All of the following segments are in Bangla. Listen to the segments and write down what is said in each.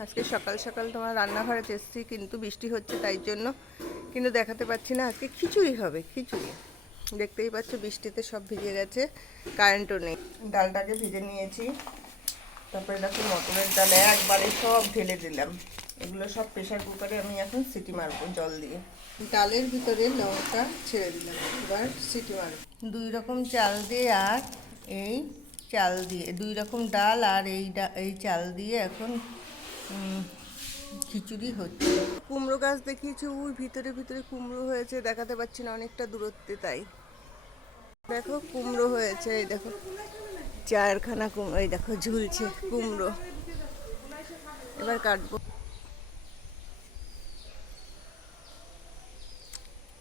আজকে সকাল সকাল তোমার রান্নাঘরে এসেছি, কিন্তু বৃষ্টি হচ্ছে তাই জন্য। কিন্তু দেখাতে পাচ্ছি না, আজকে খিচুড়ি হবে, খিচুড়ি। দেখতেই পাচ্ছ বৃষ্টিতে সব ভিজে গেছে, কারেন্টও নেই। ডালটাকে ভিজে নিয়েছি। তারপরে দেখো মটরের ডাল একবারে সব ঢেলে দিলাম। এগুলো সব প্রেশার কুকারে আমি এখন সিটি মারবো জল দিয়ে। ডালের ভিতরে লঙ্কা ছেড়ে দিলাম, এবার সিটি মারবো। দুই রকম চাল দিয়ে আর এই চাল দিয়ে, দুই রকম ডাল আর এই এই চাল দিয়ে এখন খিচুড়ি হচ্ছে। কুমড়ো গাছ দেখিয়েছি? ওই ভিতরে ভিতরে কুমড়ো হয়েছে, দেখাতে পাচ্ছি না, অনেকটা দূরত্বে তাই। দেখো, কুমড়ো হয়েছে, এই দেখো, চারখানা কুমড়ো, এই দেখো, ঝুলছে কুমড়ো। এবার কাটবো।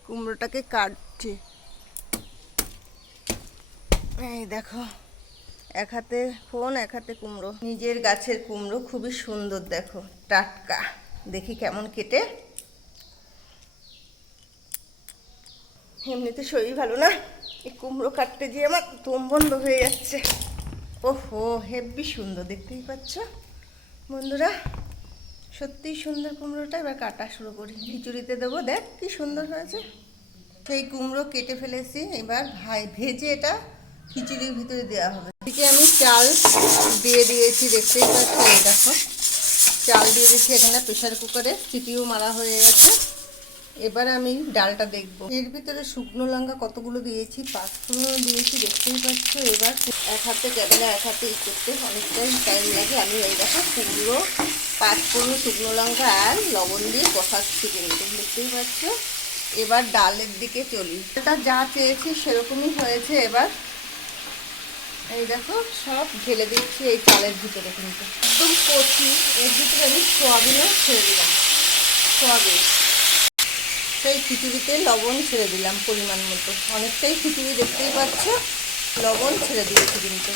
কুমড়োটাকে কাটছি। এই দেখো এক হাতে ফোন, এক হাতে কুমড়ো। নিজের গাছের কুমড়ো খুবই সুন্দর, দেখো, টাটকা। দেখি কেমন কেটে। এমনিতে শরীর ভালো না? এই কুমড়ো কাটতে গিয়ে আমার দম বন্ধ হয়ে যাচ্ছে। ওহো, হেব্বি সুন্দর, দেখতেই পাচ্ছ? বন্ধুরা, সত্যিই সুন্দর কুমড়োটা। এবার কাটা শুরু করি। খিচুড়িতে দেবো, দেখ কি সুন্দর হয়েছে। সেই কুমড়ো কেটে ফেলেছি। এবার ভাই ভেজে এটা খিচুড়ির ভিতরে দেওয়া হবে। এদিকে আমি চাল দিয়ে দিয়েছি, দেখতেই পাচ্ছি দেখো। চাল দিয়ে দিয়েছি এখানে প্রেশার কুকারে চিটিও মারা হয়ে গেছে। এবার আমি ডালটা দেখব। এর ভিতরে শুকনো লঙ্কা কতগুলো দিয়েছি? পাঁচফোড়নও দিয়েছি, দেখতেই পাচ্ছ। এবার এক হাতে ক্যামেরা, এক হাতে করতে অনেকটাই টাইম লাগে। আমি এই দেখো কুমড়ো, পাঁচফোড়ন শুকনো লঙ্কা আর লবণ দিয়ে কষাচ্ছি কিন্তু, দেখতেই পাচ্ছ। এবার ডালের দিকে চলি। এটা যা চেয়েছি সেরকমই হয়েছে এবার। এই দেখো, সব ঢেলে দিচ্ছি এই চালের ভিতরে কিন্তু। একদম কচি, এর ভিতরে আমি সোয়াবিনও ছেড়ে দিলাম। সোয়াবিন। সেই খিচুড়িতে লবণ ছেড়ে দিলাম পরিমাণ মতো। অনেকটাই খিচুড়ি দেখতেই পাচ্ছ, লবণ ছেড়ে দিয়েছি কিন্তু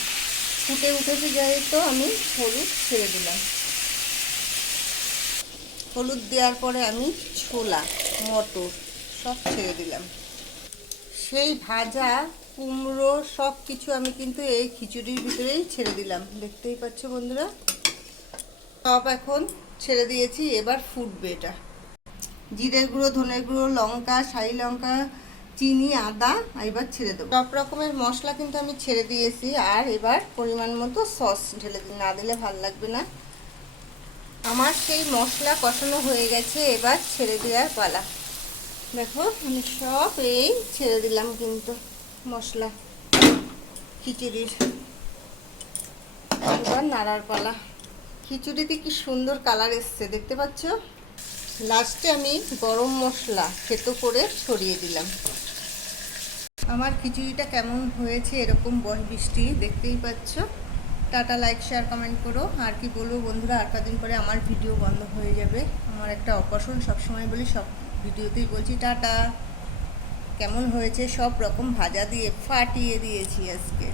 ফুটে উঠেছে যেহেতু, আমি হলুদ ছেড়ে দিলাম। হলুদ দেওয়ার পরে আমি ছোলা, মটর সব ছেড়ে দিলাম। সেই ভাজা কুমড়ো সব কিছু আমি কিন্তু এই খিচুড়ির ভিতরেই ছেড়ে দিলাম। দেখতেই পাচ্ছ বন্ধুরা? সব এখন ছেড়ে দিয়েছি, এবার ফুটবে এটা। জিরের গুঁড়ো, ধনের গুঁড়ো, লঙ্কা, শাহি লঙ্কা, চিনি, আদা, এবার ছেড়ে দেবো। সব রকমের মশলা কিন্তু আমি ছেড়ে দিয়েছি, আর এবার পরিমাণ মতো সস ঢেলে দিই। না দিলে ভালো লাগবে না। আমার সেই মশলা কষানো হয়ে গেছে, এবার ছেড়ে দেওয়ার পালা। দেখো, আমি সব এই ছেড়ে দিলাম কিন্তু। মশলা খিচুড়ির এবার নাড়ার পালা। খিচুড়িতে কি সুন্দর কালার এসছে, দেখতে পাচ্ছ? লাস্টে আমি গরম মশলা, থেতো করে ছড়িয়ে দিলাম। আমার খিচুড়িটা কেমন হয়েছে, এরকম বয় বৃষ্টি দেখতেই পাচ্ছ। টাটা, লাইক, শেয়ার, কমেন্ট করো। আর কি বলব বন্ধুরা, আর কদিন পরে আমার ভিডিও বন্ধ হয়ে যাবে। আমার একটা অপারেশন সবসময় বলি, সব ভিডিওতেই বলছি টাটা। কেমন হয়েছে সব রকম ভাজা দিয়ে ফাটিয়ে দিয়েছি আজকে।